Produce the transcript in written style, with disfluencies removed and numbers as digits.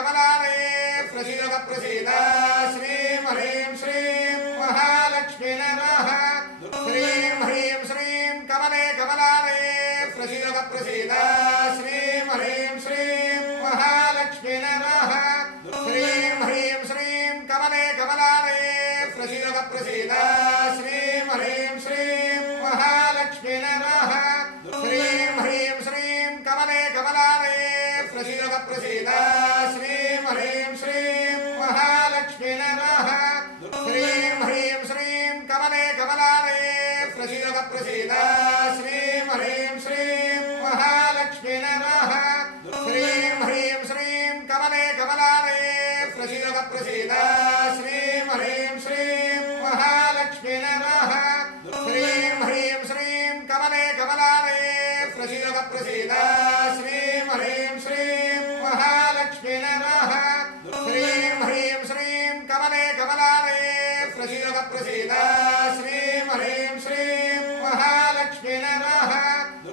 कमलालये प्रसीद प्रसीद श्रीं ह्रीं श्रीं महालक्ष्मी नमः श्रीं ह्रीं श्रीं कमले कमलालये प्रसीद प्रसीद श्रीं ह्रीं श्रीं महालक्ष्मी नमः श्रीं ह्रीं श्रीं कमले कमलालये प्रसीद प्रसीद श्रीं ह्रीं श्रीं महालक्ष्मी नमः श्रीं ह्रीं श्रीं कमले कमलालये प्रसीद प्रसीद श्रीं ह्रीं श्रीं महालक्ष्मी नमः श्रीं ह्रीं श्रीं कमले कमलालये प्रसीद प्रसीद श्रीं ह्रीं श्रीं महालक्ष्मी नमः श्रीं ह्रीं श्रीं कमले कमलालये प्रसीद प्रसीद श्रीं ह्रीं श्रीं महालक्ष्मी नमः श्रीं ह्रीं श्रीं कमले कमलालये प्रसीद प्रसीद श्रीं ह्रीं श्रीं महालक्ष्मी नमः श्रीं ह्रीं श्रीं कमले कमलालये प्रसीद प्रसीद